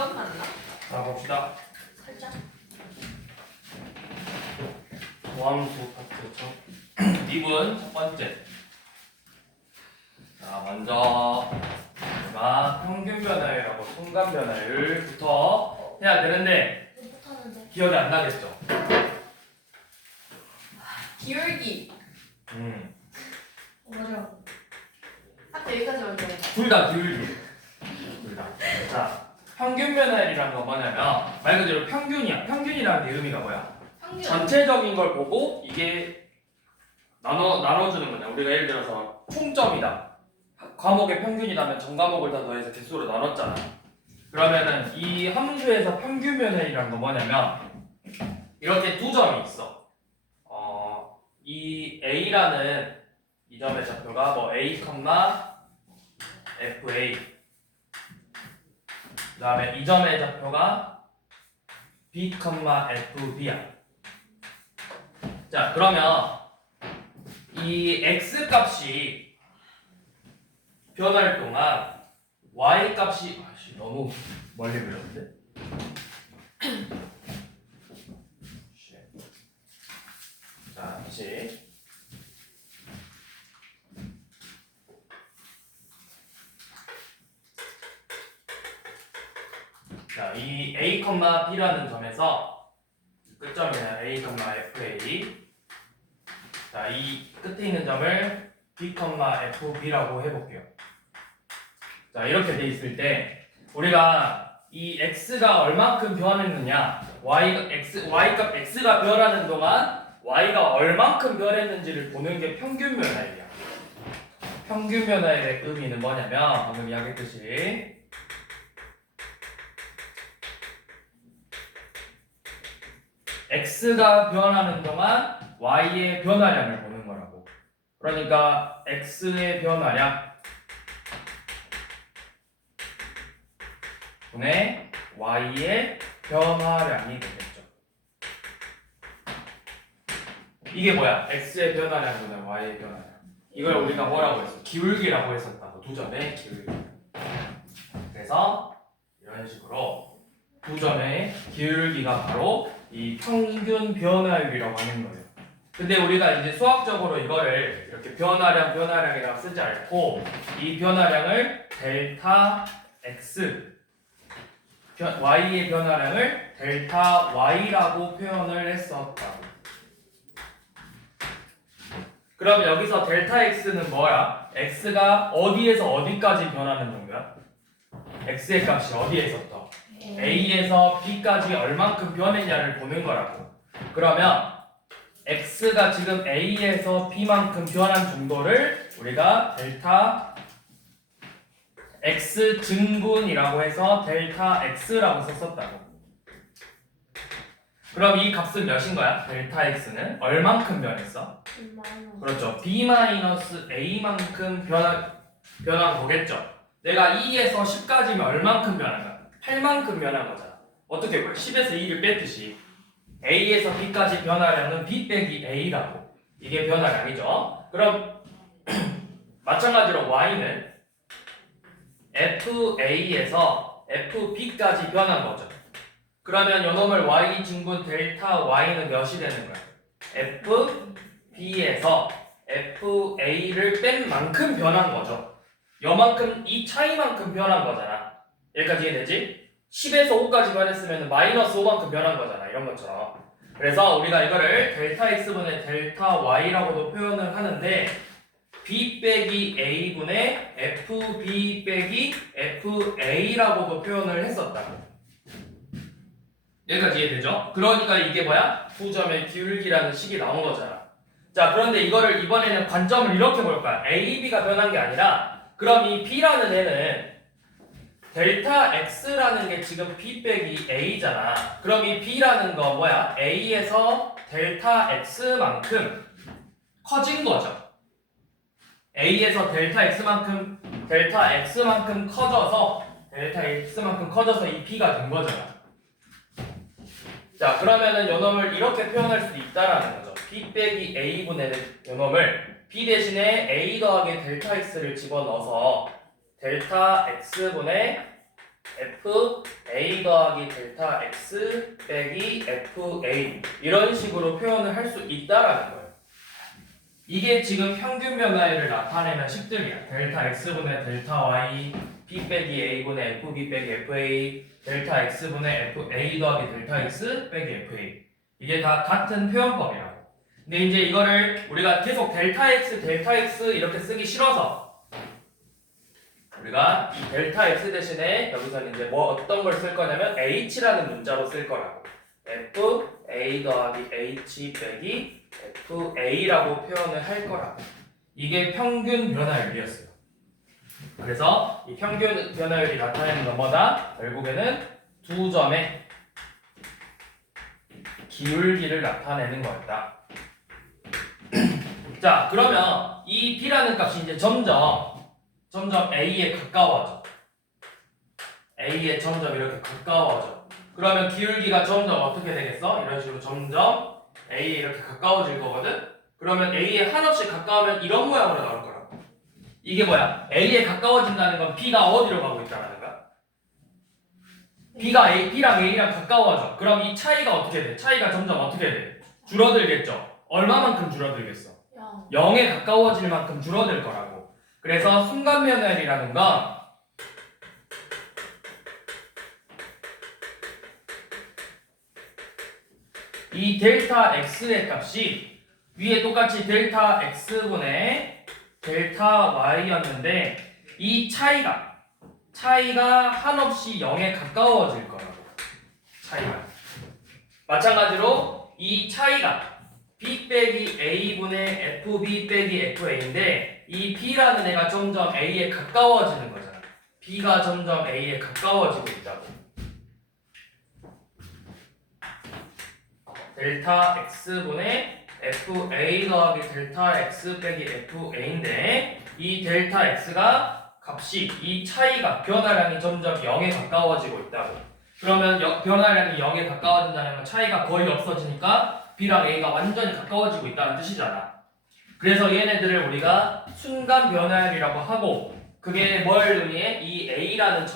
6점 맞나? 자 봅시다. 살짝. 도함수 파트 2분 첫 번째. 자 먼저 제가 평균 변화율하고 순간 변화율부터 해야 되는데 못하는데. 기억이 안 나겠죠? 기울기. 맞아. 아까 여기까지 올게. 둘 다 기울기. 둘 다. 자 평균 변화율이란 건 뭐냐면 말 그대로 평균이야. 평균이라는 게 의미가 뭐야? 평균. 전체적인 걸 보고 이게 나눠주는 거냐. 우리가 예를 들어서 총점이다. 과목의 평균이라면 전 과목을 다 더해서 개수로 나눴잖아. 그러면은 이 함수에서 평균 변화율이란 건 뭐냐면 이렇게 두 점이 있어. 이 A라는 이 점의 좌표가 뭐 A, FA. 그 다음에 이 점의 좌표가 B, FB야. 자, 그러면 이 X 값이 변할 동안 Y 값이 너무 멀리 그렸는데? 자, 다시. 자, 이 A, B라는 점에서 끝점이야 A, FA. 자, 이 끝에 있는 점을 B, FB라고 해볼게요. 자, 이렇게 돼 있을 때 우리가 이 x가 얼만큼 변했느냐, y값 x가 변하는 동안 y가 얼만큼 변했는지를 보는 게 평균 변화율이야. 평균 변화율의 의미는 뭐냐면 방금 이야기했듯이 x가 변하는 동안 y의 변화량을 보는 거라고. 그러니까 x의 변화량 분의 y의 변화량이 되겠죠. 이게 뭐야? x의 변화량 분의 y의 변화량. 이걸 우리가 뭐라고 했어? 기울기라고 했었다고. 두 점의 기울기. 그래서 이런 식으로 두 점의 기울기가 바로 이 평균 변화율이라고 하는 거예요. 근데 우리가 이제 수학적으로 이거를 이렇게 변화량이라고 쓰지 않고 이 변화량을 델타 x y의 변화량을 델타 y라고 표현을 했었다고. 그럼 여기서 델타 x는 뭐야? x가 어디에서 어디까지 변하는 정도야? x의 값이 어디에서부터? a에서 b까지 얼만큼 변했냐를 보는 거라고. 그러면 x가 지금 a에서 b만큼 변한 정도를 우리가 델타 x 증분이라고 해서 델타 x라고 썼었다고. 그럼 이 값은 몇인 거야? 델타 x는 얼만큼 변했어? 그렇죠. b-a만큼 변한 거겠죠. 내가 2에서 10까지면 얼만큼 변한 거야? 8만큼 변한 거잖아. 어떻게 보여? 10에서 2를 뺐듯이 a에서 b까지 변화량은 b 빼기 a라고. 이게 변화량이죠. 그럼 마찬가지로 y는 FA에서 FB까지 변한 거죠. 그러면 요놈을 y 증분 델타 y는 몇이 되는 거야? FB에서 FA를 뺀 만큼 변한 거죠. 요만큼 이 차이만큼 변한 거잖아. 여기까지 이해되지? 10에서 5까지 변했으면 마이너스 5만큼 변한 거잖아. 이런 것처럼. 그래서 우리가 이거를 델타 x분의 델타 y라고도 표현을 하는데 b 빼기 a분의 fb 빼기 fa라고도 표현을 했었다고. 여기까지 이해되죠? 그러니까 이게 뭐야? 두 점의 기울기라는 식이 나온 거잖아. 자, 그런데 이거를 이번에는 관점을 이렇게 볼 거야. a, b가 변한 게 아니라 그럼 이 b라는 애는 델타 x라는 게 지금 b 빼기 a잖아. 그럼 이 b라는 거 뭐야? a에서 델타 x만큼 커진 거죠. a에서 델타 x만큼 커져서 이 b가 된 거잖아. 자, 그러면은 요놈을 이렇게 표현할 수도 있다라는 거죠. b 빼기 a분의 요놈을 b 대신에 a 더하기 델타 x를 집어넣어서 델타 x분의 A 더하기 델타 X 빼기 FA 이런 식으로 표현을 할 수 있다라는 거예요. 이게 지금 평균 변화율을 나타내는 식들이야. 델타 X분의 델타 Y B 빼기 A분의 FB 빼기 FA 델타 X분의 A 더하기 델타 X 빼기 FA 이게 다 같은 표현법이라고. 근데 이제 이거를 우리가 계속 델타 X 이렇게 쓰기 싫어서 우리가 이 델타 X 대신에 여기서는 이제 뭐 어떤 걸 쓸 거냐면 H라는 문자로 쓸 거라고. F A 더하기 H 빼기 FA라고 표현을 할 거라고. 이게 평균 변화율이었어요. 그래서 이 평균 변화율이 나타내는 건 뭐다? 결국에는 두 점의 기울기를 나타내는 거였다. 자, 그러면 이 B라는 값이 이제 점점 A에 가까워져. A에 점점 이렇게 가까워져. 그러면 기울기가 점점 어떻게 되겠어? 이런 식으로 점점 A에 이렇게 가까워질 거거든? 그러면 A에 한없이 가까우면 이런 모양으로 나올 거라고. 이게 뭐야? A에 가까워진다는 건 B가 어디로 가고 있다는 거야? B가 B랑 A랑 가까워져. 그럼 이 차이가 어떻게 돼? 차이가 점점 어떻게 돼? 줄어들겠죠? 얼마만큼 줄어들겠어? 0에 가까워질 만큼 줄어들 거라고. 그래서 순간 변화율이라는 건 이 델타 X의 값이 위에 똑같이 델타 X분의 델타 Y였는데 이 차이가 한없이 0에 가까워질 거라고. 차이가 마찬가지로 이 차이가 B 빼기 A분의 FB 빼기 FA인데 이 B라는 애가 점점 A에 가까워지는 거잖아. B가 점점 A에 가까워지고 있다고. 델타 X분의 FA 더하기 델타 X 빼기 FA인데 이 델타 X가 값이 이 차이가 변화량이 점점 0에 가까워지고 있다고. 그러면 변화량이 0에 가까워진다는 건 차이가 거의 없어지니까 B랑 A가 완전히 가까워지고 있다는 뜻이잖아. 그래서 얘네들을 우리가 순간 변화율이라고 하고 그게 뭘 의미해? 이 A라는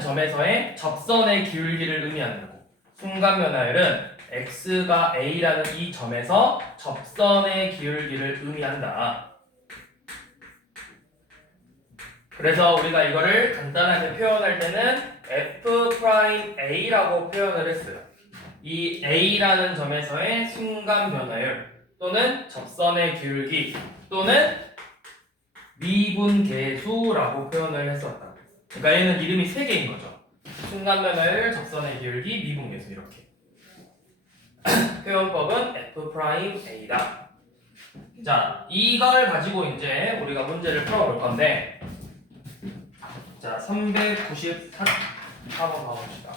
점에서의 접선의 기울기를 의미한다고. 순간 변화율은 X가 A라는 이 점에서 접선의 기울기를 의미한다. 그래서 우리가 이거를 간단하게 표현할 때는 F'A라고 표현을 했어요. 이 A라는 점에서의 순간 변화율 또는 접선의 기울기 또는 미분계수라고 표현을 했었다. 그러니까 얘는 이름이 3개인 거죠. 순간 변화율, 접선의 기울기, 미분계수 이렇게. 표현법은 F'A다. 자, 이걸 가지고 이제 우리가 문제를 풀어볼 건데 자, 394번 가봅시다.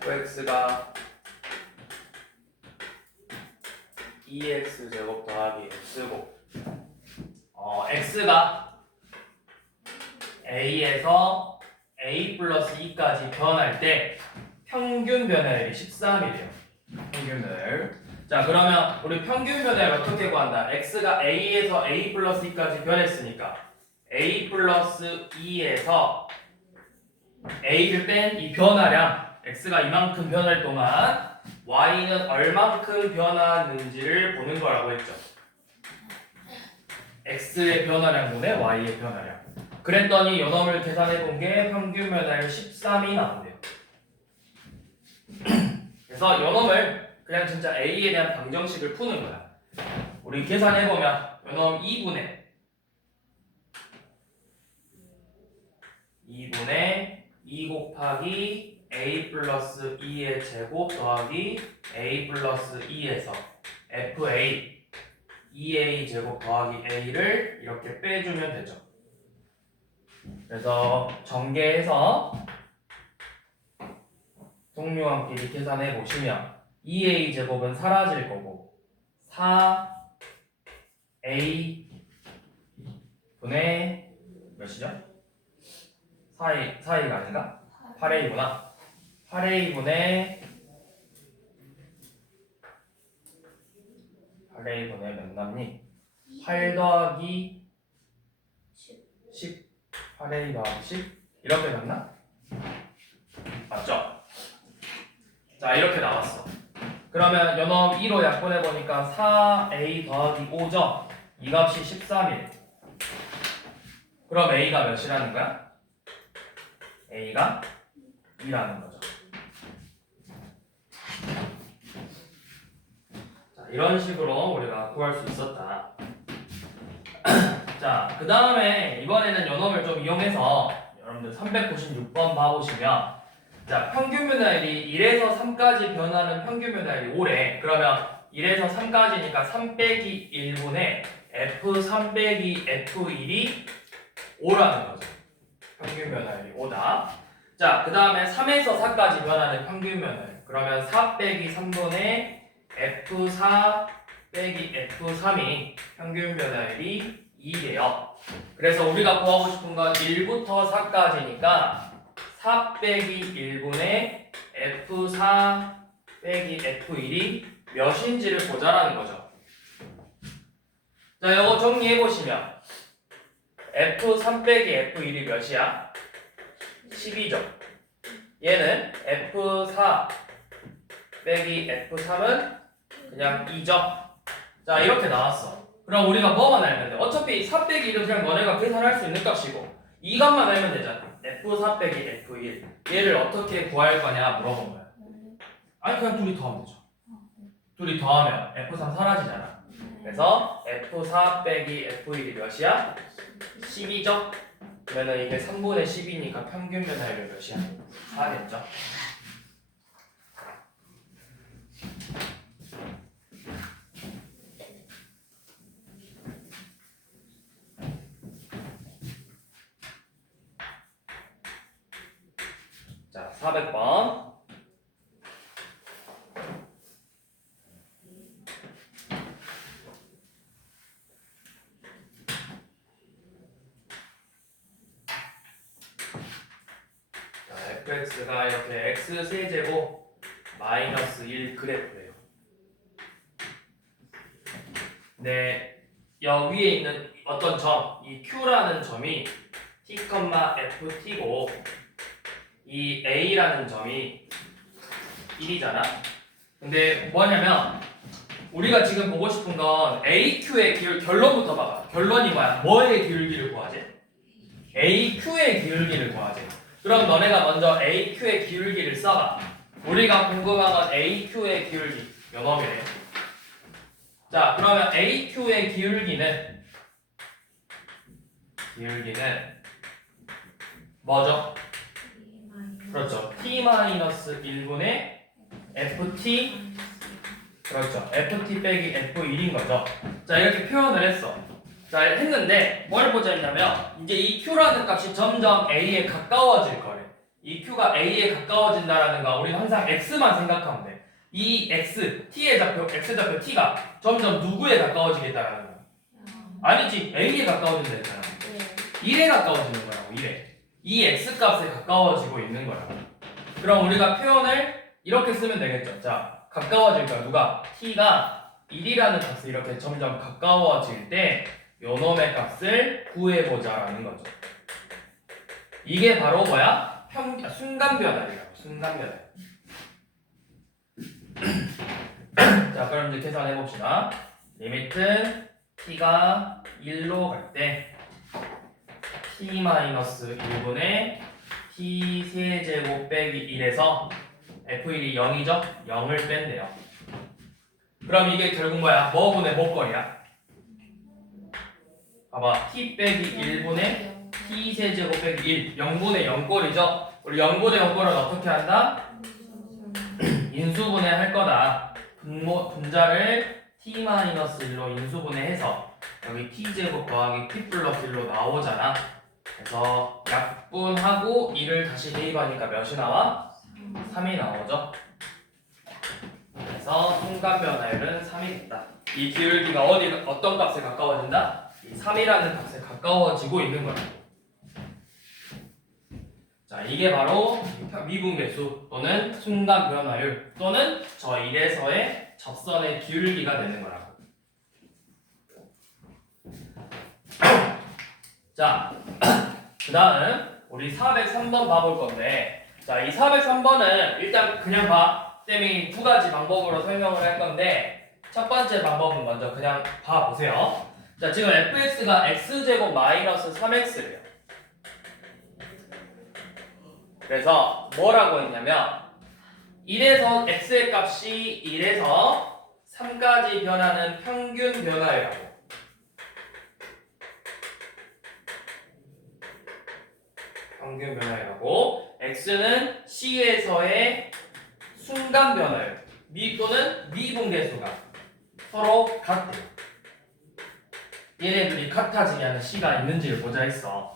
fx가 2x제곱 더하기 x고 x가 a에서 a 플러스 2까지 변할 때 평균 변화율이 13이래요. 평균 변화율. 자, 그러면 우리 평균 변화율 어떻게 구한다? x가 a에서 a 플러스 2까지 변했으니까 a 플러스 2에서 a를 뺀 이 변화량 x가 이만큼 변할 동안 y는 얼만큼 변하는지를 보는 거라고 했죠. x의 변화량분의 y의 변화량. 그랬더니 요놈을 계산해 본 게 평균 변화율 13이 나온대요. 그래서 요놈을 그냥 진짜 a에 대한 방정식을 푸는 거야. 우리 계산해 보면 요놈 2분의 2 곱하기 a 플러스 2의 제곱 더하기 a 플러스 2에서 fa 2a 제곱 더하기 a를 이렇게 빼주면 되죠. 그래서 전개해서 동료함끼리 계산해 보시면 2a 제곱은 사라질 거고 4a 분의 몇이죠? 4A가 아닌가? 8A구나. 8A분의 몇 남니? 8 더하기 10 8A 더하기 10 이렇게 났나? 맞죠? 자 이렇게 나왔어. 그러면 연업 2로 약분해보니까 4A 더하기 5죠? 이 값이 13일. 그럼 A가 몇이라는 거야? A가 2라는 거죠. 자, 이런 식으로 우리가 구할 수 있었다. 자, 그 다음에 이번에는 요놈을 좀 이용해서 여러분들 396번 봐보시면 자, 평균 변화율이 1에서 3까지 변하는 평균 변화율이 5래. 그러면 1에서 3까지니까 3 빼기 1분의 F3 빼기 F1이 5라는 거죠. 평균 변화율이 5다. 자, 그 다음에 3에서 4까지 변하는 평균 변화율. 그러면 4 빼기 3분의 F4 빼기 F3이 평균 변화율이 2래요. 그래서 우리가 구하고 싶은 건 1부터 4까지니까 4 빼기 1분의 F4 빼기 F1이 몇인지를 보자라는 거죠. 자, 이거 정리해보시면 F3 빼기 F1이 몇이야? 12죠. 얘는 F4 빼기 F3은 그냥 2죠. 자, 이렇게 나왔어. 그럼 우리가 뭐만 알면 돼? 어차피 4 빼기 1은 그냥 너네가 계산할 수 있는 값이고 이 값만 알면 되잖아. F4 빼기 F1 얘를 어떻게 구할 거냐 물어본 거야. 아니 그냥 둘이 더하면 되죠. 둘이 더하면 F3 사라지잖아. 그래서 F4 빼기 F1이 몇이야? 12죠? 그러면 이게 3분의 10이니까 평균 변화율이 몇이야? 4겠죠? 자, 400번. fx가 이렇게 x 세제곱 마이너스 1 그래프예요. 네, 여기 위에 있는 어떤 점, 이 q라는 점이 t, ft고 이 a라는 점이 1이잖아. 근데 뭐냐면 우리가 지금 보고 싶은 건 AQ의 결론부터 봐봐. 결론이 뭐야? 뭐의 기울기를 구하지? AQ의 기울기를 구하지. 그럼 너네가 먼저 AQ의 기울기를 써봐. 우리가 궁금한 건 AQ의 기울기. 요놈이래. 자, 그러면 AQ의 기울기는 뭐죠? 그렇죠. T-1분의 FT 그렇죠. FT 빼기 F1인 거죠. 자, 이렇게 표현을 했어. 자, 했는데 뭘 보자 했냐면 이제 이 Q라는 값이 점점 A에 가까워질 거래. 이 Q가 A에 가까워진다라는 거 우리는 항상 X만 생각하면 돼. 이 X, T의 좌표, X좌표 T가 점점 누구에 가까워지겠다라는 거야. 아니지, A에 가까워진다 했잖아. 1에 가까워지는 거라고, 1에. 이 X값에 가까워지고 있는 거라고. 그럼 우리가 표현을 이렇게 쓰면 되겠죠. 자, 가까워질 거야. 누가? T가 1이라는 값을 이렇게 점점 가까워질 때 요놈의 값을 구해보자라는 거죠. 이게 바로 뭐야? 순간 변화이라고. 순간 변화. 자, 그럼 이제 계산해 봅시다. 리미트 t가 1로 갈 때 t-1분의 t 세제곱 빼기 1에서 f1이 0이죠? 0을 뺀대요. 그럼 이게 결국 뭐야? 뭐분의 뭐거리야? 봐봐. t 빼기 1분의 t 세제곱 빼기 1 0분의 0꼴이죠? 우리 0분의 0꼴은 어떻게 한다? 인수분해 할 거다. 분자를 t-1로 인수분해해서 여기 t제곱 더하기 t 플러스 1로 나오잖아. 그래서 약분하고 2를 다시 대입하니까 몇이 나와? 3이 나오죠. 그래서 순간 변화율은 3이겠다. 이 기울기가 어떤 값에 가까워진다? 이 3이라는 값에 가까워지고 있는 거야. 자, 이게 바로 미분계수 또는 순간 변화율 또는 저 1에서의 접선의 기울기가 되는 거라고. 자, 그 다음 우리 403번 봐볼 건데, 자, 이 403번은 일단 그냥 봐. 쌤이 두 가지 방법으로 설명을 할 건데, 첫 번째 방법은 먼저 그냥 봐보세요. 자, 지금 fx가 x제곱 마이너스 3x래요. 그래서 뭐라고 했냐면 1에서 x의 값이 1에서 3까지 변하는 평균 변화율이라고. 평균 변화율이라고. x는 c에서의 순간 변화율, 또는 미분계수가 서로 같대요. 얘네들이 같아지게 하는 c가 있는지를 보자 했어.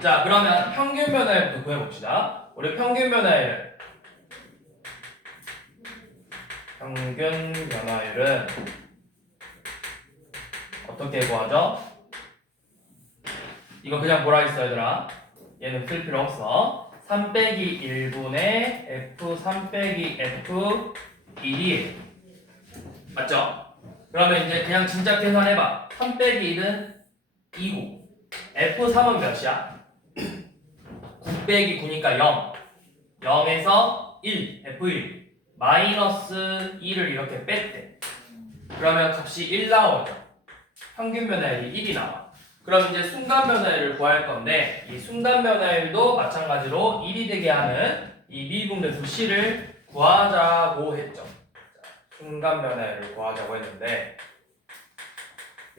자, 그러면 평균 변화율부터 구해봅시다. 우리 평균 변화율은 어떻게 구하죠? 이거 그냥 뭐라 했어 얘들아? 얘는 쓸 필요 없어. 3 빼기 1분의 f3 빼기 f1이 맞죠? 그러면 이제 그냥 진짜 계산해봐. 3 빼기 1은 2고 f3은 몇이야? 9 빼기 9니까 0. 0에서 1, f1 마이너스 2를 이렇게 뺐대. 그러면 값이 1 나오죠. 평균 변화율이 1이 나와. 그럼 이제 순간 변화율을 구할 건데, 이 순간 변화율도 마찬가지로 1이 되게 하는 이 미분계수 c를 구하자고 했죠. 순간 변화율을 구하자고 했는데,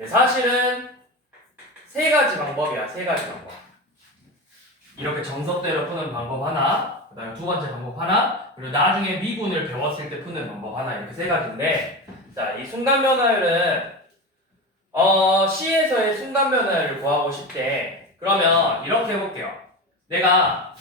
사실은 세 가지 방법이야. 세 가지 방법. 이렇게 정석대로 푸는 방법 하나, 그 다음에 두 번째 방법 하나, 그리고 나중에 미분을 배웠을 때 푸는 방법 하나, 이렇게 세 가지인데, 자, 이 순간 변화율은 C에서의 순간 변화율을 구하고 싶대. 그러면 이렇게 해볼게요. 내가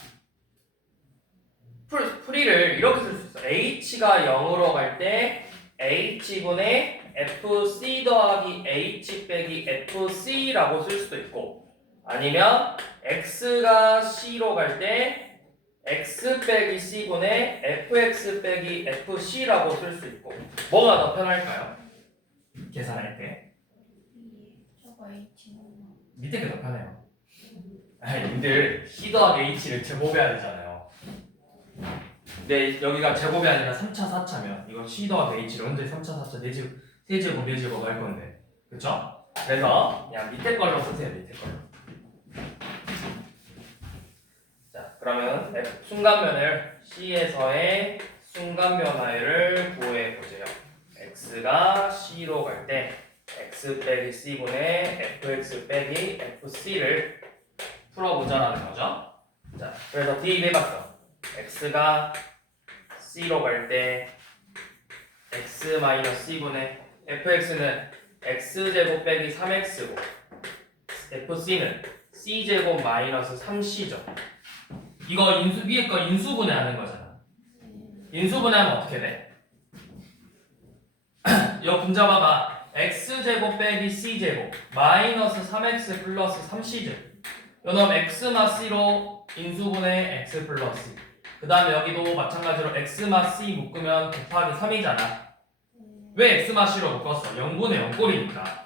풀이를 이렇게 쓸 수 있어. H가 0으로 갈 때 H분의 FC 더하기 H 빼기 FC라고 쓸 수도 있고, 아니면 X가 C로 갈 때 X 빼기 C분의 FX 빼기 FC라고 쓸 수 있고, 뭐가 더 편할까요? 계산할 때 저거 H는 밑에 게 더 편해요. 아니, 님들 C 더하기 H를 제곱해야 되잖아요. 근데 여기가 제곱이 아니라 3차, 4차면 이거 C 더하기 H를 언제 3차, 4차, 4제곱, 4제곱 할 건데, 그쵸? 그래서 그냥 밑에 걸로 쓰세요. 밑에 걸로. 자, 그러면 순간 변화율 C에서의 순간 변화율을 구해보세요. X가 C로 갈 때 X 빼기 C분의 FX 빼기 FC를 풀어보자라는 거죠. 자, 그래서 대입해봤어. X가 C로 갈 때 X 마이너스 C분의 FX는 X제곱 빼기 3X고 FC는 C제곱 마이너스 3C죠. 이거 위에 거 인수분해하는 거잖아. 인수분해하면 어떻게 돼? 이거 분자 봐봐. X제곱 빼기 C제곱 마이너스 3X 플러스 3C제곱. 요놈 X마 C로 인수분해 X 플러스. 그 다음에 여기도 마찬가지로 X마 C 묶으면 곱하기 3이잖아. 왜 X마 C로 묶었어? 0분의 0꼴이니까.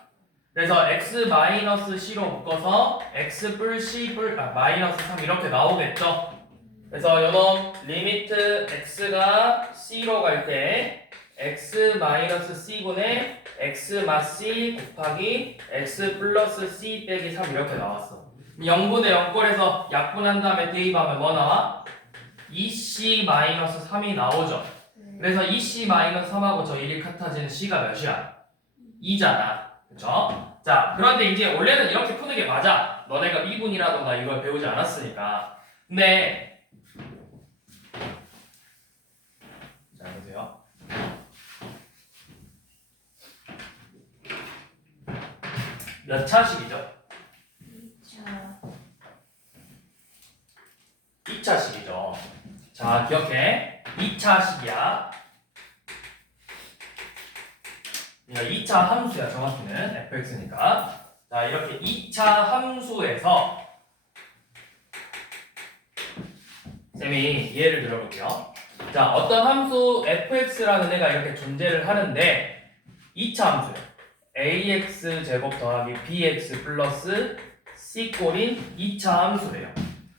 그래서 X 마이너스 C로 묶어서 X 뿔 C 뿔 마이너스 3 이렇게 나오겠죠? 그래서 요놈 리미트 X가 C로 갈 때 X 마이너스 C분의 X 마 C 곱하기 X 플러스 C 빼기 3 이렇게 나왔어. 0분의 0꼴에서 약분한 다음에 대입하면 뭐 나와? 2C 마이너스 3이 나오죠. 그래서 2C 마이너스 3하고 저 1이 같아지는 C가 몇이야? 2잖아. 그쵸? 자, 그런데 이제 원래는 이렇게 푸는 게 맞아. 너네가 미분이라던가 이걸 배우지 않았으니까. 근데 자, 보세요. 몇 차식이죠? 2차식이죠. 자, 기억해. 2차식이야. 그러니까 2차 함수야. 정확히는 fx니까. 자, 이렇게 2차 함수에서 쌤이 예를 들어볼게요. 자, 어떤 함수 fx라는 애가 이렇게 존재를 하는데 2차 함수예요. ax 제곱 더하기 bx 플러스 c 꼴인 2차 함수래요.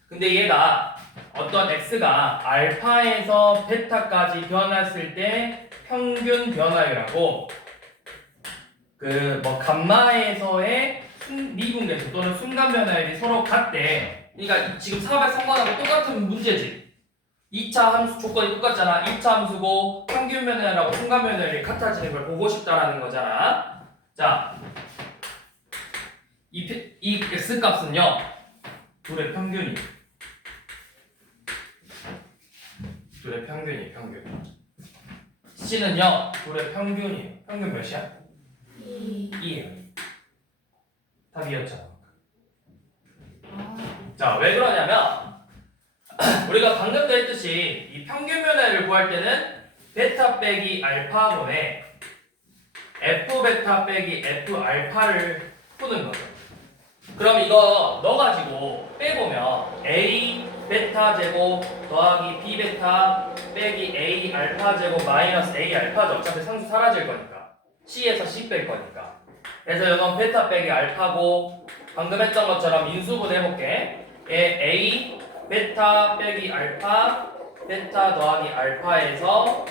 근데 얘가 어떤 x가 알파에서 베타까지 변했을 때 평균 변화율하고 그 뭐 감마에서의 미분계수 또는 순간 변화율이 서로 같대. 그러니까 지금 403번하고 똑같은 문제지. 2차 함수 조건이 똑같잖아. 2차 함수고 평균 변화율하고 순간 변화율이 같아지는 걸 보고 싶다라는 거잖아. 자, 이 x 값은요 둘의 평균이. 둘의 평균이 평균. c는요 둘의 평균이에요. 평균 몇이야? 2예요. 답이었잖아. 자, 왜 그러냐면 우리가 방금도 했듯이 이 평균 변화를 구할 때는 베타 빼기 알파분의 f 베타 빼기 f 알파를 푸는 거죠. 그럼 이거 넣어가지고 빼보면 a 베타 제곱 더하기 b 베타 빼기 a 알파 제곱 마이너스 a 알파죠. 어차피 상수 사라질 거니까 c에서 c 뺄 거니까. 그래서 이건 베타 빼기 알파고 방금 했던 것처럼 인수분 해볼게. a 베타 빼기 알파 베타 더하기 알파에서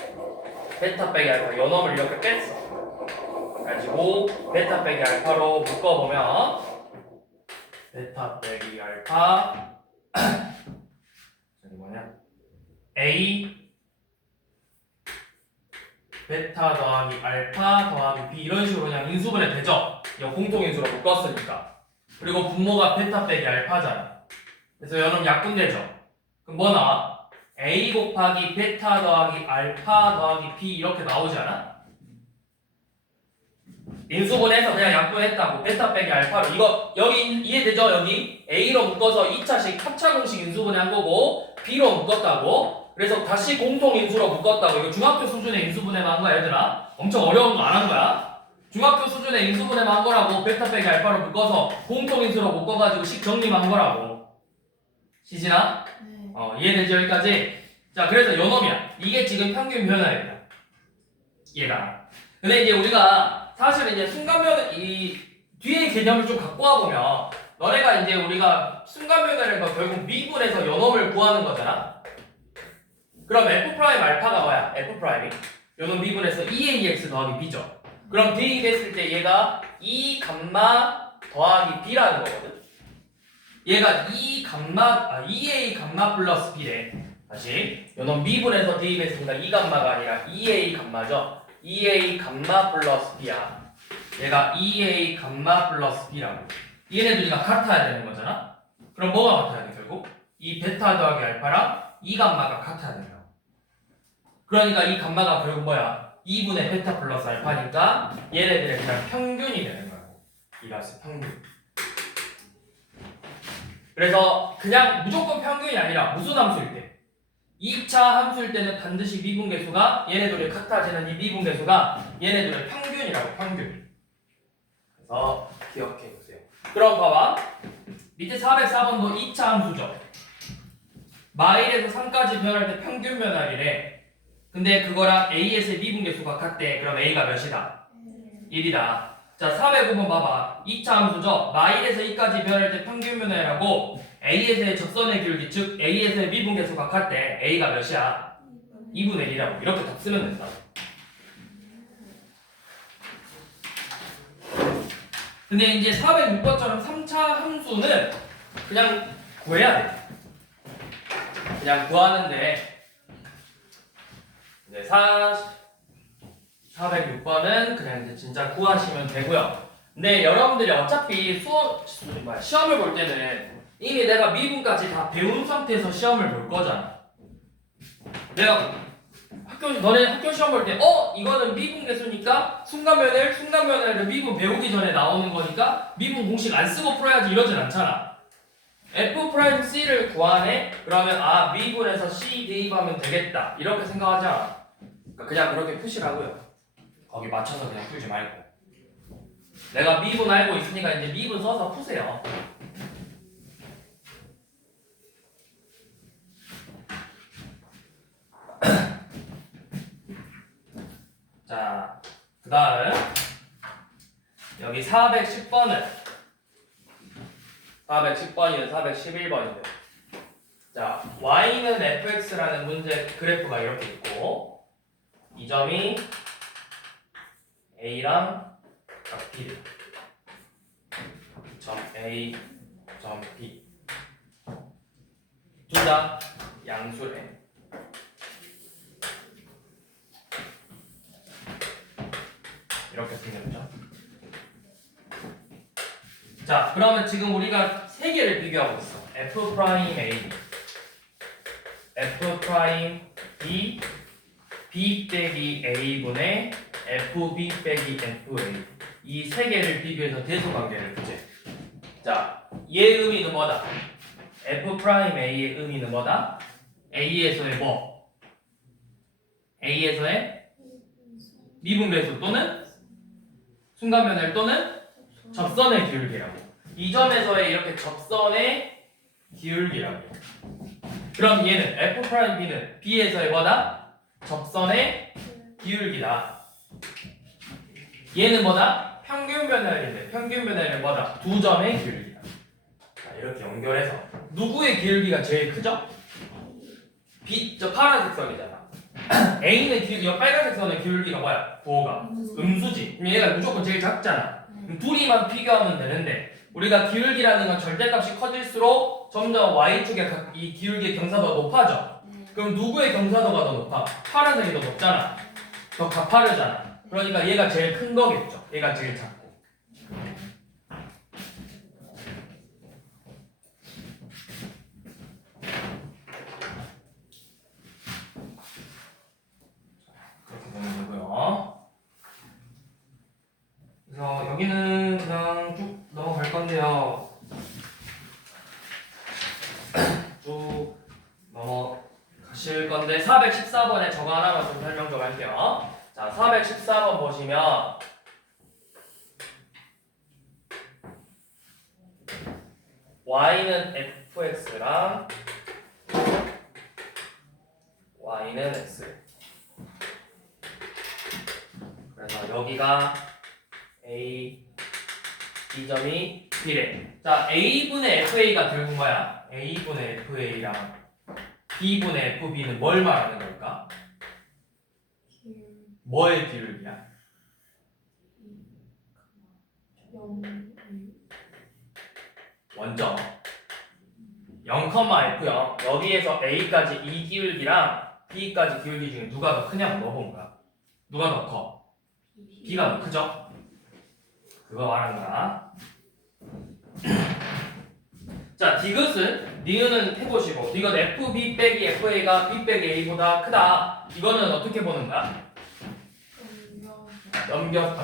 베타 빼기 알파 요 놈을 이렇게 뺐어. 그래가지고 베타 빼기 알파로 묶어보면 베타 빼기 알파 저기 뭐냐 a 베타 더하기 알파 더하기 b 이런 식으로 그냥 인수분해 되죠. 이거 공통인수로 묶었으니까. 그리고 분모가 베타 빼기 알파잖아. 그래서 요놈 약분되죠. 그럼 뭐 나와? a 곱하기 베타 더하기 알파 더하기 b 이렇게 나오지 않아? 인수분해해서 그냥 약분했다고. 베타 빼기 알파로. 이거 여기 이해되죠? 여기 a로 묶어서 2차식 합차 공식 인수분해 한 거고 b로 묶었다고. 그래서 다시 공통 인수로 묶었다고. 이거 중학교 수준의 인수분해만 한 거야 얘들아. 엄청 어려운 거 안 한 거야. 중학교 수준의 인수분해만 한 거라고. 베타 빼기 알파로 묶어서 공통 인수로 묶어가지고 식 정리만 한 거라고. 시진아? 네. 이해되지 여기까지? 자, 그래서 요 놈이야. 이게 지금 평균 변화율이야. 얘가. 근데 이제 우리가 사실 이제 순간 변화 이 뒤에 개념을 좀 갖고 와 보면 너네가 이제 우리가 순간 변화를 결국 미분해서 요 놈을 구하는 거잖아. 그럼 f 프라임 알파가 뭐야? f 프라임이 요 놈 미분해서 2ax 더하기 b죠. 그럼 대입했을 때 얘가 2 감마 더하기 b라는 거거든. 얘가 2a 감마 플러스 b래. 다시 요놈 미분해서 대입했으니까 2 감마가 아니라 2a 감마죠. 2a 감마 플러스 b야. 얘가 2a 감마 플러스 b라고. 얘네들이가 같아야 되는 거잖아. 그럼 뭐가 같아야 돼 결국? 이 베타 더하기 알파랑 2 감마가 같아야 된다. 그러니까 이 감마가 결국 뭐야? 2분의 베타 플러스 알파니까 얘네들의 그냥 평균이 되는 거고. 이라서 평균. 그래서 그냥 무조건 평균이 아니라 무슨 함수일 때 2차 함수일 때는 반드시 미분계수가 얘네들이 같아지는 이 미분계수가 얘네들의 평균이라고. 평균. 그래서 기억해 보세요. 그럼 봐봐. 밑에 404번도 2차 함수죠. 마일에서 3까지 변할 때 평균 변화율이래. 근데 그거랑 AS의 미분계수가 같대. 그럼 A가 몇이다? 1이다. 자, 405번 봐봐. 2차 함수죠. 마일에서 2까지 변할 때 평균 변화율하고 AS의 적선의 기울기 즉 AS의 미분계수가 같대. A가 몇이야? 2분의 1이라고. 이렇게 답 쓰면 된다. 근데 이제 406번처럼 3차 함수는 그냥 구해야 돼. 그냥 구하는데 이제 406번은 그냥 이제 진짜 구하시면 되고요. 근데 여러분들이 어차피 시험을 볼 때는 이미 내가 미분까지 다 배운 상태에서 시험을 볼 거잖아. 내가 너네 학교 시험 볼 때 이거는 미분 계수니까 순간변화를 미분 배우기 전에 나오는 거니까 미분 공식 안 쓰고 풀어야지 이러진 않잖아. F'C를 구하네? 그러면 미분에서 C 대입하면 되겠다 이렇게 생각하지 않아. 그러니까 그냥 그렇게 푸시라고요. 거기 맞춰서 그냥 풀지 말고. 내가 미분 알고 있으니까 이제 미분 써서 푸세요. 그 다음 여기 410번은 410번이든 411번이든 자 y는 fx라는 문제 그래프가 이렇게 있고 이 점이 a랑 b래. 점 A, 점 B 둘 다 양수래. 이렇게 생겼죠. 자, 그러면 지금 우리가 세 개를 비교하고 있어. f 프라임 a, f 프라임 b, b 빼기 a 분의 f b 빼기 f a 이 세 개를 비교해서 대소관계를 보재. 자, 얘의 의미는 뭐다? f 프라임 a의 의미는 뭐다? a에서의 뭐? a에서의 미분배수 또는 순간변화 또는 접선의 기울기라고. 이 점에서의 이렇게 접선의 기울기라고. 그럼 얘는 f 프라임 b는 b에서의 뭐다? 접선의 기울기다. 얘는 뭐다? 평균 변화율인데 평균 변화율은 뭐다? 두 점의 기울기다. 자, 이렇게 연결해서 누구의 기울기가 제일 크죠? B, 저 파란색 선이잖아. A는 이 빨간색 선의 기울기가 뭐야? 부호가 음수지. 그럼 얘가 무조건 제일 작잖아. 그럼 둘이만 비교하면 되는데 우리가 기울기라는 건 절대값이 커질수록 점점 y축의 이 기울기의 경사도가 높아져. 그럼 누구의 경사도가 더 높아? 파란색이 더 높잖아. 더 가파르잖아. 그러니까 얘가 제일 큰 거겠죠. 얘가 제일 작고. 그렇게 되는 거고요. 그래서 여기는 그냥 쭉 넘어갈 건데요. 쭉 넘어가실 건데 414번에 저거 하나만 좀 설명 좀 할게요. 자, 414번 보시면 y는 fx랑 y는 x. 그래서 여기가 a, 이 점이 b래. 자, a분의 fa가 결국 뭐야? a분의 fa랑 b분의 fb는 뭘 말하는 걸까? 뭐의 기울기야? 먼저 0,f0 여기에서 a까지 이 기울기랑 b까지 기울기 중에 누가 더 크냐고 물어본 거야. 누가 더 커? b가 더 크죠? 그거 말하는 거야. 자, 디귿은 니은은 해보시고 디귿 fb 빼기 fa가 b 빼기 a보다 크다. 이거는 어떻게 보는 거야? 넘겨.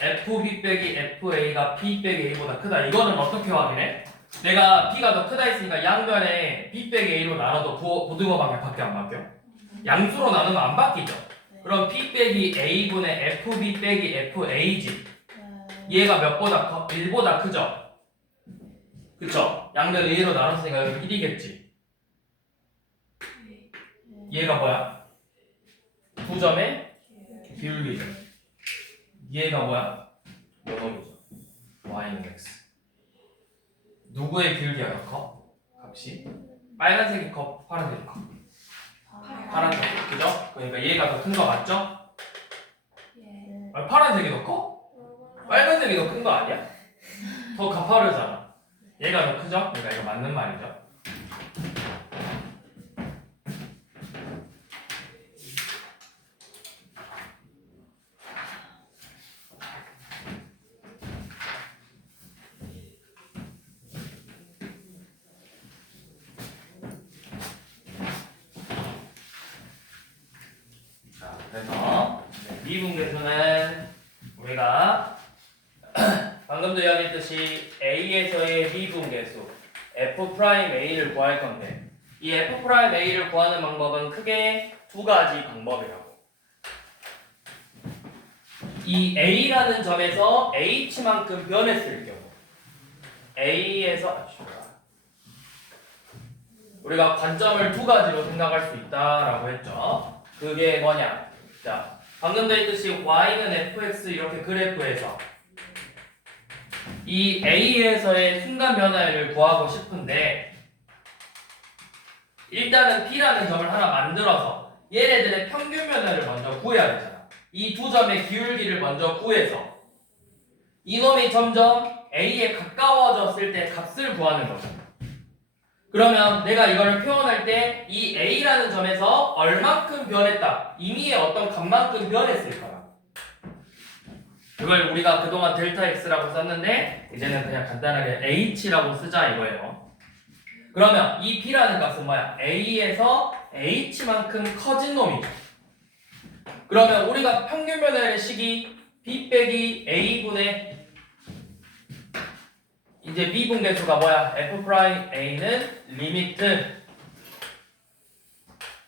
fb 빼기 fa가 b 빼기 a보다 크다. 이거는 어떻게 확인해? 내가 b가 더 크다 했으니까 양변에 b 빼기 a로 나눠도 고등어 방향밖에 안 바뀌어. 양수로 나누면 안 바뀌죠. 그럼 b 빼기 a분의 fb 빼기 fa지. 얘가 몇보다 커? 1보다 크죠? 그쵸? 양변 a로 나눴으니까 여기 1이겠지. 얘가 뭐야? 두 점의 기울기죠. 얘가 뭐야? 요놈이죠. y는 x. 누구의 기울기가 더 커? 값이? 빨간색이 커? 파란색이 커? 파란색. 그죠? 그러니까 얘가 더 큰 거 맞죠? 아니, 파란색이 더 커? 빨간색이 더 큰 거 아니야? 더 가파르잖아. 얘가 더 크죠? 그러니까 이거 맞는 말이죠. 자, 그래서 미분계수는 우리가 방금도 이야기했듯이 A에서의 미분계수 F'A를 구할 건데 이 F'A를 구하는 방법은 크게 두 가지 방법이라고. 이 A라는 점에서 H만큼 변했을 경우 A에서 우리가 관점을 두 가지로 생각할 수 있다라고 했죠. 그게 뭐냐? 자, 방금 했듯이 y는 fx 이렇게 그래프에서 이 a에서의 순간 변화를 구하고 싶은데 일단은 p라는 점을 하나 만들어서 얘네들의 평균 변화를 먼저 구해야 되잖아. 이 두 점의 기울기를 먼저 구해서 이놈이 점점 a에 가까워졌을 때 값을 구하는 거죠. 그러면 내가 이걸 표현할 때 이 a라는 점에서 얼만큼 변했다. 임의의 어떤 값만큼 변했을 거야. 그걸 우리가 그동안 델타 x라고 썼는데 이제는 그냥 간단하게 h라고 쓰자 이거예요. 그러면 이 p라는 값은 뭐야? a에서 h만큼 커진 놈이죠. 그러면 우리가 평균 변화의 식이 b 빼기 a분의 이제 미분계수가 뭐야? f'a는 리미트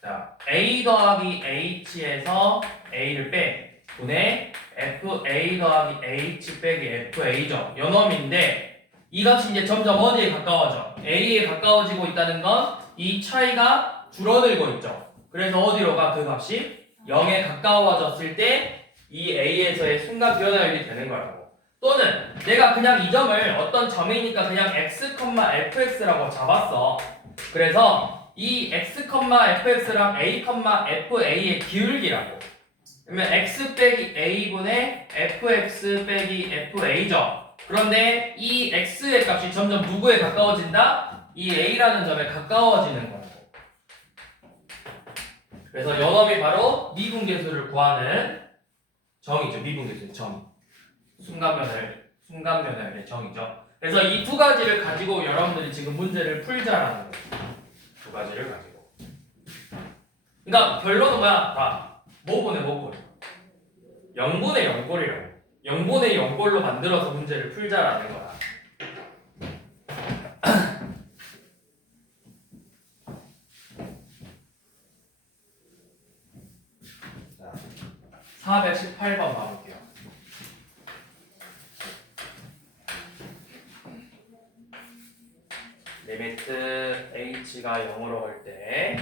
자 a 더하기 h에서 a를 빼 분의 fa 더하기 h 빼기 fa죠. 요놈인데 이 값이 이제 점점 어디에 가까워져? a에 가까워지고 있다는 건 이 차이가 줄어들고 있죠. 그래서 어디로 가? 그 값이 0에 가까워졌을 때 이 a에서의 순간 변화율이 되는 거라고. 또는 내가 그냥 이 점을 어떤 점이니까 그냥 x, fx라고 잡았어. 그래서 이 x, fx랑 a, fa의 기울기라고. 그러면 x 빼기 a분의 fx 빼기 fa죠. 그런데 이 x의 값이 점점 누구에 가까워진다? 이 a라는 점에 가까워지는 거라고. 그래서 요놈이 바로 미분계수를 구하는 정이죠. 미분계수의 정. 순간 변화율의 정이죠. 그래서 이 두 가지를 가지고 여러분들이 지금 문제를 풀자라는 거예요. 두 가지를 가지고. 그러니까 결론은 뭐야? 다 뭐분의 뭐분. 0분의 0골이라고. 0분의 0골로 만들어서 문제를 풀자라는 거야. 자, 418번 가볼게요. 리미트 h가 0으로 갈 때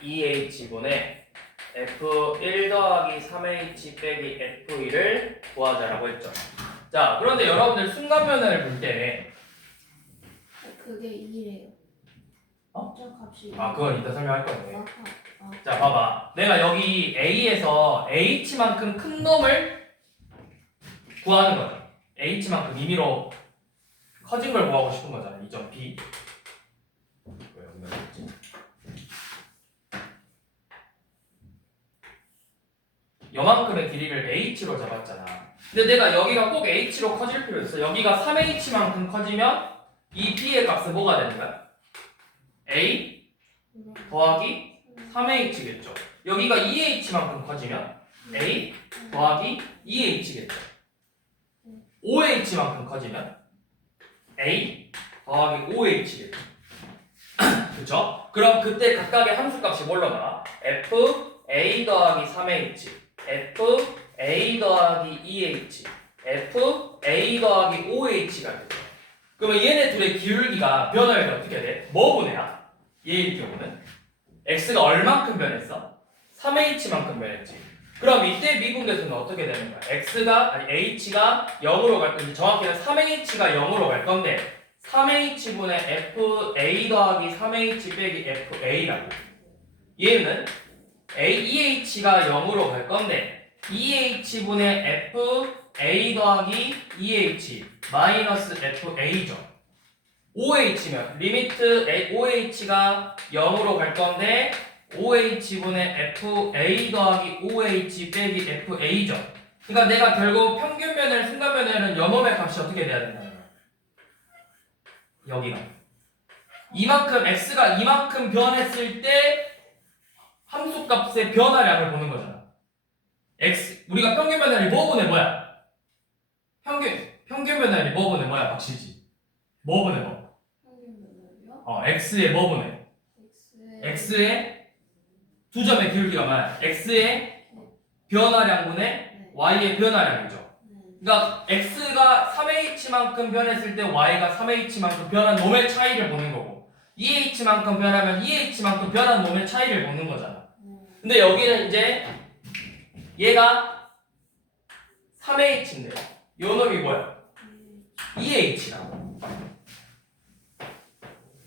2h분의 f1 더하기 3h 빼기 f2를 구하자라고 했죠. 자, 그런데 여러분들 순간 변화를 볼 때 그게 2래요. 어? 저 값이 그건 이따 설명할 건데. 아, 자, 봐봐. 내가 여기 a에서 h만큼 큰 놈을 구하는 거죠. h만큼 임의로 커진 걸 구하고 싶은 거잖아. 이 점 b. 왜 여기가 있지? 요만큼의 길이를 h로 잡았잖아. 근데 내가 여기가 꼭 h로 커질 필요 있어. 여기가 3h만큼 커지면 이 b의 값은 뭐가 되는 거야? a 더하기 3h겠죠. 여기가 2h만큼 커지면 a 더하기 2h겠죠. 5h만큼 커지면 a 더하기 5h겠죠. 그쵸? 그럼 그때 각각의 함수값이 뭘로 나와? f a 더하기 3h, f a 더하기 2h, f a 더하기 5h가 되죠. 그러면 얘네 둘의 기울기가 변화율이 어떻게 돼? 뭐 분해야? 얘의 경우는 x가 얼만큼 변했어? 3h만큼 변했지. 그럼 이때 미분계수는 어떻게 되는 거야? h가 0으로 갈 건데 정확히는 3h가 0으로 갈 건데 3h분의 fa 더하기 3h 빼기 fa라고. 얘는 2h가 0으로 갈 건데 2h분의 fa 더하기 2h 마이너스 fa죠. 5h면 리미트 5h가 0으로 갈 건데 5h분의 fa 더하기 5h 빼기 fa죠. 그러니까 내가 결국 평균 변화율, 순간 변화율은 요놈의 값이 어떻게 돼야 된다는 거야? 여기가 이만큼 x가 이만큼 변했을 때 함수값의 변화량을 보는 거잖아. 우리가 평균 변화율이 뭐분의 뭐야? 평균 변화율이 뭐분의 뭐야? 박시지. 뭐분의 뭐? x의 뭐분의? x의 두 점의 기울기가 뭐야? x의 변화량분의 y의 변화량이죠. 그러니까 x가 3h만큼 변했을 때 y가 3h만큼 변한 놈의 차이를 보는 거고 2h만큼 변하면 2h만큼 변한 놈의 차이를 보는 거잖아. 근데 여기는 이제 얘가 3H인데요. 요 놈이 뭐야? 2H라고.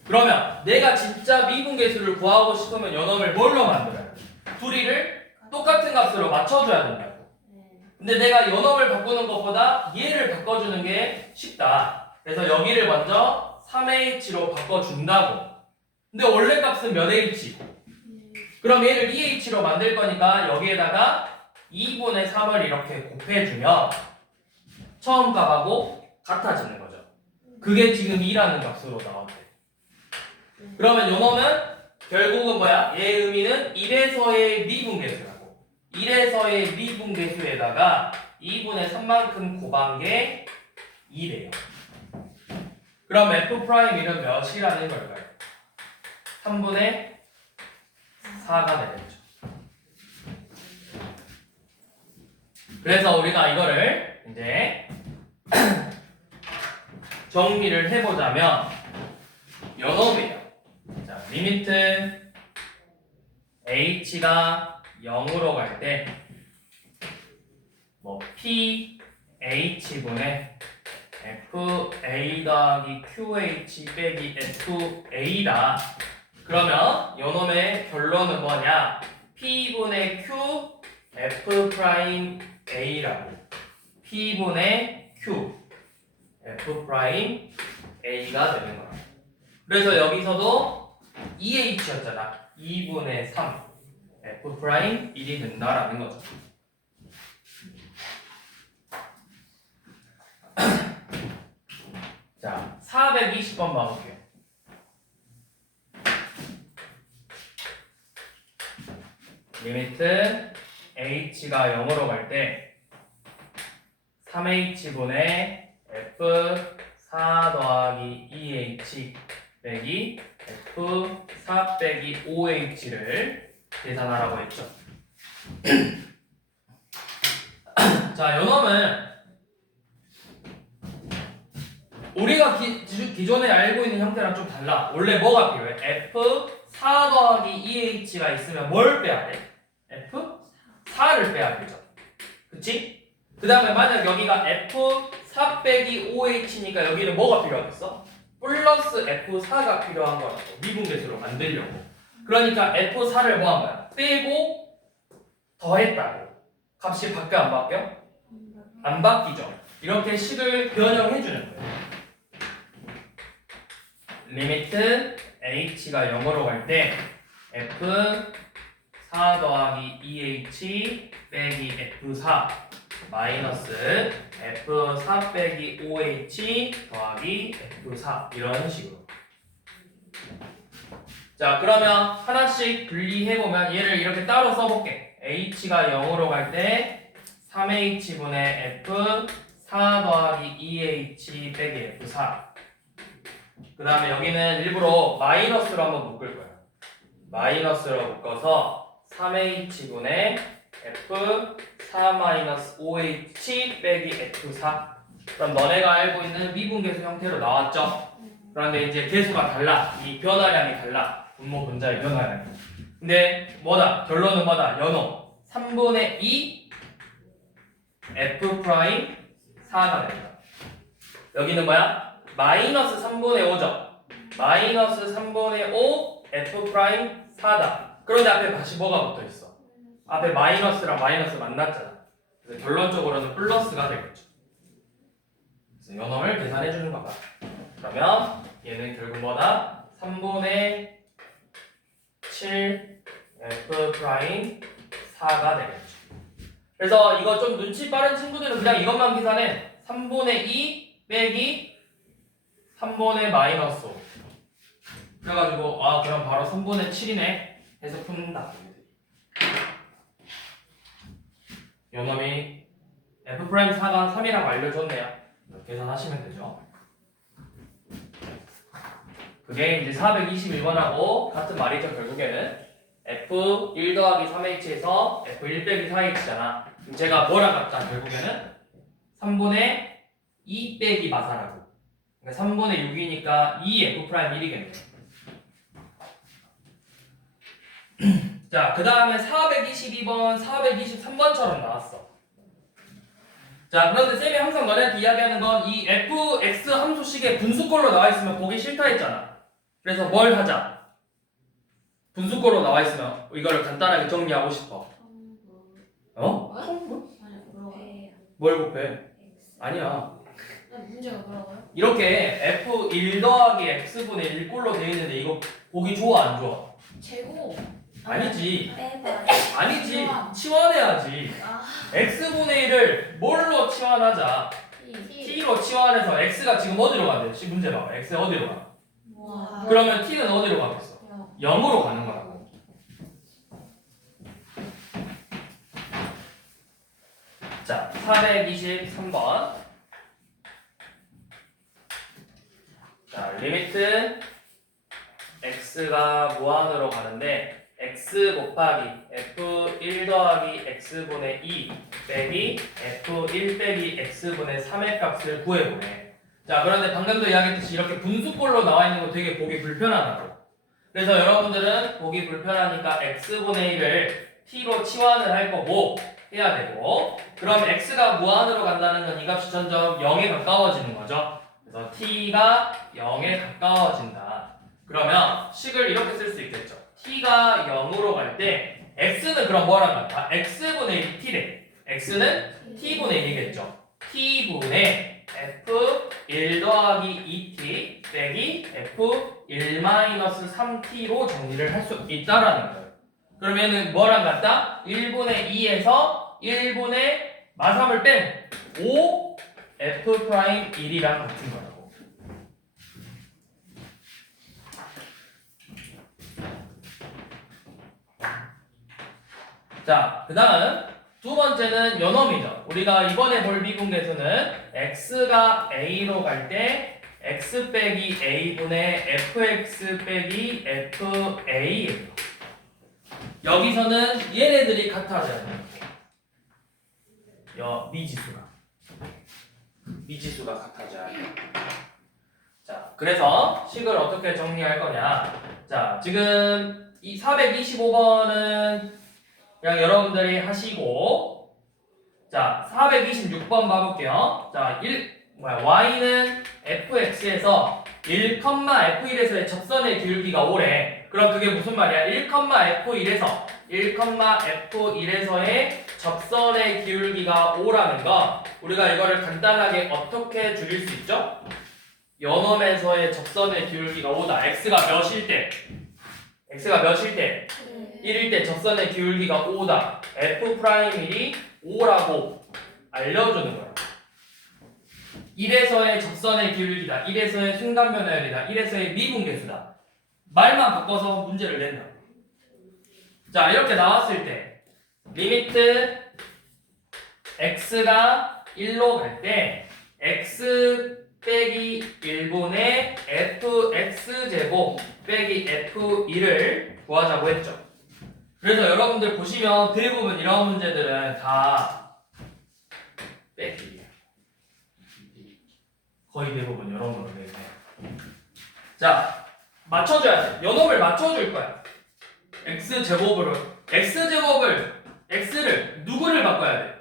그러면 내가 진짜 미분계수를 구하고 싶으면 요 놈을 뭘로 만들어야 돼? 둘이를 똑같은 값으로 맞춰줘야 된다고. 근데 내가 요 놈을 바꾸는 것보다 얘를 바꿔주는 게 쉽다. 그래서 여기를 먼저 3H로 바꿔준다고. 근데 원래 값은 몇 H고? 그럼 얘를 2H로 만들 거니까 여기에다가 2분의 3을 이렇게 곱해주면 처음 값하고 같아지는 거죠. 그게 지금 2라는 값으로 나왔대. 그러면 요 놈은 결국은 뭐야? 얘의 의미는 1에서의 미분계수라고. 1에서의 미분계수에다가 2분의 3만큼 곱한 게 2래요. 그럼 F'은 몇이라는 걸까요? 3분의 4가 되겠죠. 그래서 우리가 이거를 이제 정리를 해보자면 요 놈이에요. 자, 리미트 h가 0으로 갈 때 뭐 ph분의 fa 더하기 qh 빼기 fa다. 그러면 요 놈의 결론은 뭐냐? p분의 q f'a라고. p분의 q f'a가 되는 거야. 그래서 여기서도 2h였잖아. 2분의 3 f'1이 된다라는 거죠. 자, 420번 봐볼게요. 리미트 h가 0으로 갈 때 3h분의 f4 더하기 2h 빼기 f4 빼기 5h를 계산하라고 했죠. 자, 요 놈은 우리가 기존에 알고 있는 형태랑 좀 달라. 원래 뭐가 필요해? f4 더하기 2h가 있으면 뭘 빼야 돼? f4를 빼야 되죠. 그치? 그 다음에 만약 여기가 f4 빼기 5h니까 여기는 뭐가 필요하겠어? 플러스 f4가 필요한 거라고. 미분계수로 만들려고. 그러니까 f4를 뭐 한 거야? 빼고 더했다고. 값이 바뀌어 안 바뀌어? 안 바뀌죠. 이렇게 식을 변형해 주는 거예요. 리미트 h가 0으로 갈 때 f4 더하기 2h 빼기 f4 마이너스 f4 빼기 5h 더하기 f4 이런 식으로. 자, 그러면 하나씩 분리해보면 얘를 이렇게 따로 써볼게. h가 0으로 갈 때 3h분의 f4 더하기 2h 빼기 f4. 그 다음에 여기는 일부러 마이너스로 한번 묶을 거야. 마이너스로 묶어서 3h분의 f4-5h 빼기 f4. 그럼 너네가 알고 있는 미분계수 형태로 나왔죠? 그런데 이제 계수가 달라. 이 변화량이 달라. 분모 분자의 변화량이. 근데 뭐다? 결론은 뭐다? 연호 3분의 2 f'4가 된다. 여기는 뭐야? 마이너스 3분의 5죠. 마이너스 3분의 5 f'4다. 그런데 앞에 다시 뭐가 붙어 있어? 앞에 마이너스랑 마이너스 만났잖아. 그래서 결론적으로는 플러스가 되겠죠. 그래서 연놈을 계산해 주는 거다. 그러면 얘는 결국 뭐다? 3분의 7 f'4가 되겠죠. 그래서 이거 좀 눈치 빠른 친구들은 그냥 이것만 계산해. 3분의 2 빼기 3분의 마이너스 5. 그래가지고 그럼 바로 3분의 7이네 해서 푼다. 요놈이 f'4가 3이라고 알려줬네요. 계산하시면 되죠. 그게 이제 421번하고 같은 말이죠. 결국에는 f1 더하기 3h에서 f1 빼기 4h잖아. 그럼 제가 뭐라 갔다 결국에는 3분의 2 빼기 마사라고. 그러니까 3분의 6이니까 2 f'1이겠네. 자, 그 다음에 422번, 423번처럼 나왔어. 자, 그런데 쌤이 항상 너네한테 이야기하는 건 이 fx 함수식의 분수꼴로 나와 있으면 보기 싫다 했잖아. 그래서 뭘 하자? 분수꼴로 나와 있으면 이거를 간단하게 정리하고 싶어. 어? 아니 뭐라고요? 뭘 곱해? 아니야. 문제가 뭐라고요? 이렇게 f1 더하기 x분의 1꼴로 되어 있는데 이거 보기 좋아 안 좋아? 제곱 아니지. 빼봐. 아니지. 치환. 치환해야지. 아 x분의 1을 뭘로 치환하자? t로 치환해서 x가 지금 어디로 가는데? 지금 문제 봐봐. x 어디로 가? 와. 그러면 t는 어디로 가겠어? 0으로 가는 거라고. 자, 423번. 자, 리미트 x가 무한으로 가는데 x 곱하기 f1 더하기 x분의 2 빼기 f1 빼기 x분의 3의 값을 구해보네. 자, 그런데 방금도 이야기했듯이 이렇게 분수꼴로 나와 있는 거 되게 보기 불편하다고. 그래서 여러분들은 보기 불편하니까 x분의 1을 t로 치환을 할 거고 해야 되고, 그럼 x가 무한으로 간다는 건 이 값이 점점 0에 가까워지는 거죠. 그래서 t가 0에 가까워진다. 그러면 식을 이렇게 쓸 수 있겠죠. t가 0으로 갈 때 x는 그럼 뭐랑 같아? x분의 1 t래. x는 t분의 1이겠죠. t분의 f1 더하기 2t 빼기 f1-3t로 정리를 할 수 있다라는 거예요. 그러면은 뭐랑 같다? 1분의 2에서 1분의 마3을 뺀 5 f'1이랑 같은 거라고. 자, 그 다음 두 번째는 요놈이죠. 우리가 이번에 볼 미분계수는 x가 a로 갈 때 x 빼기 a분의 fx 빼기 fa예요. 여기서는 얘네들이 같아져야 돼요. 미지수가 같아져야 돼요. 자, 그래서 식을 어떻게 정리할 거냐. 자, 지금 이 425번은 그냥 여러분들이 하시고, 자, 426번 봐볼게요. 자, y는 fx에서 1,f1에서의 접선의 기울기가 5래. 그럼 그게 무슨 말이야? 1,f1에서 1,f1에서의 접선의 기울기가 5라는 거, 우리가 이거를 간단하게 어떻게 줄일 수 있죠? 요놈에서의 접선의 기울기가 5다. x가 몇일 때? 1일 때 접선의 기울기가 5다. f'1이 5라고 알려주는 거야. 1에서의 접선의 기울기다. 1에서의 순간변화율이다. 1에서의 미분계수다. 말만 바꿔서 문제를 낸다. 자, 이렇게 나왔을 때 리미트 x가 1로 갈 때 x 빼기 1분의 fx제곱 빼기 f1을 구하자고 했죠. 그래서 여러분들 보시면 대부분 이런 문제들은 다 빼기, 거의 대부분 여러분들 네. 자, 맞춰줘야 돼. 요놈을 맞춰줄 거야. x제곱으로 x를 누구를 바꿔야 돼?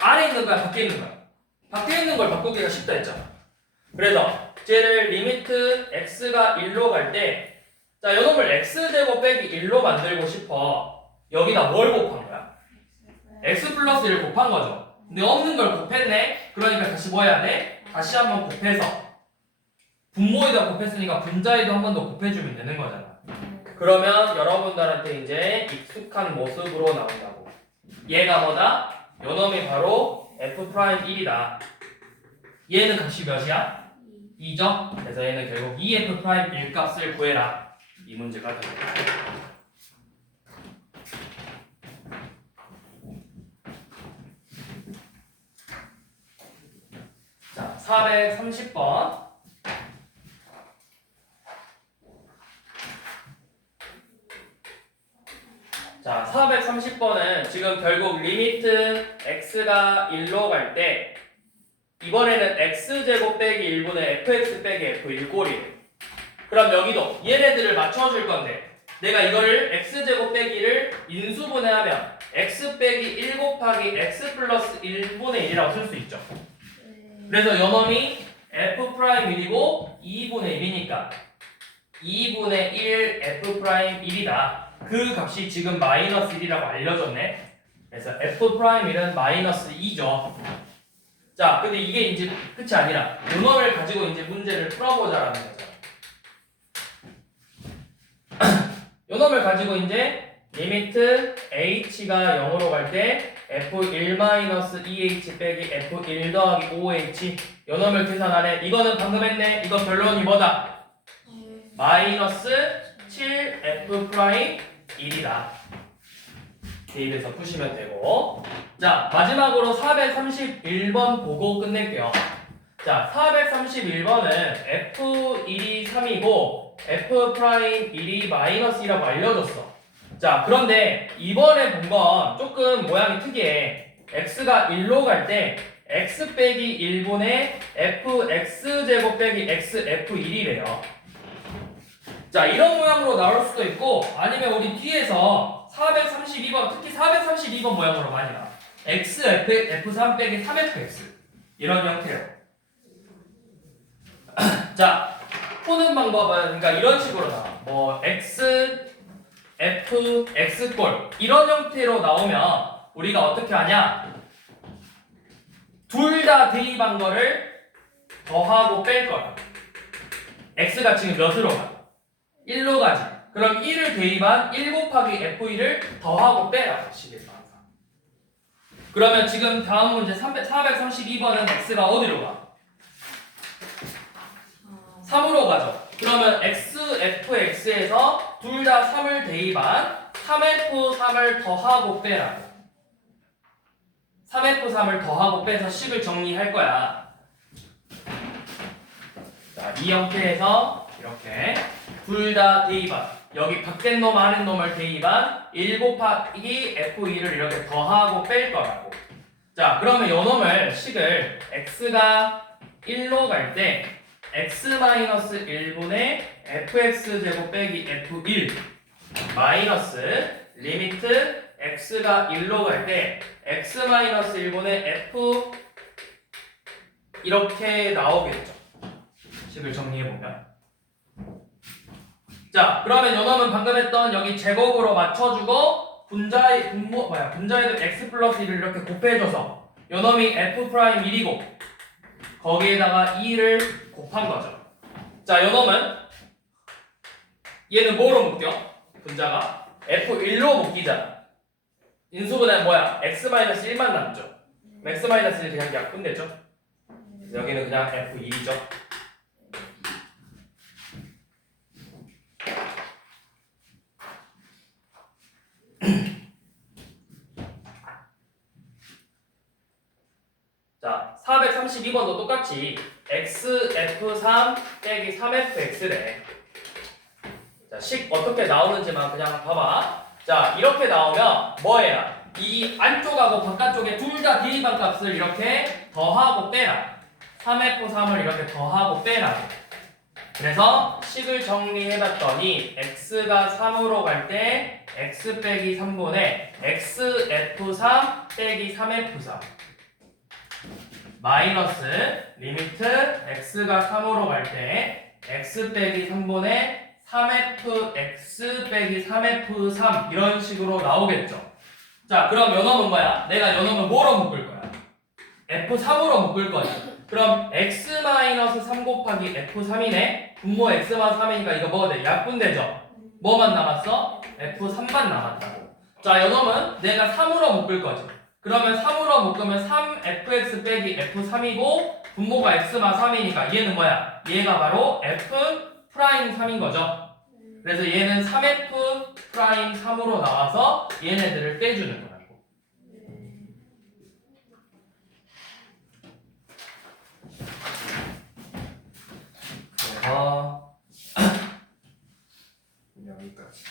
안에 있는 거야, 밖에 있는 거야? 밖에 있는 걸 바꾸기가 쉽다 했잖아. 그래서 쟤를 리미트 x가 1로 갈 때, 자, 요놈을 x제곱 빼기 1로 만들고 싶어. 여기다 뭘 곱한 거야? x 플러스 1 곱한 거죠. 근데 없는 걸 곱했네? 그러니까 다시 뭐 해야 돼? 다시 한번 곱해서 분모에다 곱했으니까 분자에도 한 번 더 곱해주면 되는 거잖아. 그러면 여러분들한테 이제 익숙한 모습으로 나온다고. 얘가 뭐다? 요놈이 바로 f'1이다. 얘는 값이 몇이야? 2죠? 그래서 얘는 결국 2f'1 값을 구해라. 이 문제가 됩니다. 자, 430번. 자, 430번은 지금 결국 리미트 x가 1로 갈 때 이번에는 x제곱 빼기 1분의 fx 빼기 f1 꼴이에요. 그럼 여기도 얘네들을 맞춰줄 건데 내가 이거를 x제곱 빼기를 인수분해하면 x 빼기 1 곱하기 x 플러스 1분의 1이라고 쓸 수 있죠. 그래서 요놈이 f'1이고 2분의 1이니까 2분의 1 f'1이다. 그 값이 지금 마이너스 1이라고 알려졌네. 그래서 f'1은 마이너스 2죠. 자, 근데 이게 이제 끝이 아니라 요놈을 가지고 이제 문제를 풀어보자라는 거죠. 요놈을 가지고 이제 리미트 h가 0으로 갈 때 f1-2h 빼기 f1 더하기 5h 요놈을 계산하래. 이거는 방금 했네. 이거 결론이 뭐다? 마이너스 7f'1이다. 대입해서 푸시면 되고. 자, 마지막으로 431번 보고 끝낼게요. 자, 431번은 f1이 3이고 f'1이 마이너스 2라고 알려줬어. 자, 그런데 이번에 본 건 조금 모양이 특이해. x가 1로 갈 때 x 빼기 1분의 fx제곱 빼기 xf1이래요. 자, 이런 모양으로 나올 수도 있고 아니면 우리 뒤에서 432번, 특히 432번 모양으로 많이 나와. x, f3 빼기 3fx 이런 형태로. 자, 푸는 방법은 그러니까 이런 식으로 나와. 뭐 x, f, x꼴 이런 형태로 나오면 우리가 어떻게 하냐? 둘 다 대입한 거를 더하고 뺄 거야. x가 지금 몇으로 가? 1로 가지. 그럼 1을 대입한 1 곱하기 f1을 더하고 빼라. 식에서 항상. 그러면 지금 다음 문제 432번은 x가 어디로 가? 3으로 가죠. 그러면 x, fx에서 둘 다 3을 대입한 3f3을 더하고 빼라고. 3f3을 더하고 빼서 식을 정리할 거야. 자, 이 형태에서 이렇게 둘 다 대입한 여기 밖에 놈 안에 놈을 대입한 1 곱하기 f2를 이렇게 더하고 뺄 거라고. 자, 그러면 요 놈을 식을 x가 1로 갈 때 x-1분의 fx제곱 빼기 f1 마이너스 리미트 x가 1로 갈 때 x-1분의 f 이렇게 나오겠죠. 식을 정리해보면. 자, 그러면 요 놈은 방금 했던 여기 제곱으로 맞춰주고 분자에도 x 플러스 1을 이렇게 곱해줘서 요 놈이 f'1이고 거기에다가 2를 곱한 거죠. 자, 요 놈은 얘는 뭐로 묶여? 분자가 f1로 묶이잖아. 인수분해는 뭐야? x-1만 남죠. x-1 그냥 약분되죠. 여기는 그냥 f2죠. 자, 432번도 똑같이 xf3 빼기 3fx래. 자, 식 어떻게 나오는지만 그냥 봐봐. 자, 이렇게 나오면 뭐해라? 이 안쪽하고 바깥쪽에 둘 다 대입한 값을 이렇게 더하고 빼라. 3f3을 이렇게 더하고 빼라. 그래서 식을 정리해봤더니 x가 3으로 갈 때 x 빼기 3분의 xf3 빼기 3f3 마이너스 리미트 x가 3으로 갈 때 x 빼기 3분의 3fx 빼기 3f3 이런 식으로 나오겠죠. 자, 그럼 요 놈은 뭐야? 내가 요 놈을 뭐로 묶을 거야? f3으로 묶을 거지. 그럼 x-3 곱하기 f3이네. 분모 x만 3이니까 이거 뭐가 돼? 약분되죠? 뭐만 남았어? f3만 남았다고. 자, 요 놈은 내가 3으로 묶을 거지. 그러면 3으로 묶으면 3fx 빼기 f3이고 분모가 x만 3이니까 얘는 뭐야? 얘가 바로 f'3인 거죠. 그래서 얘는 3f'3으로 나와서 얘네들을 떼주는 거라고. 그래서 여기까지.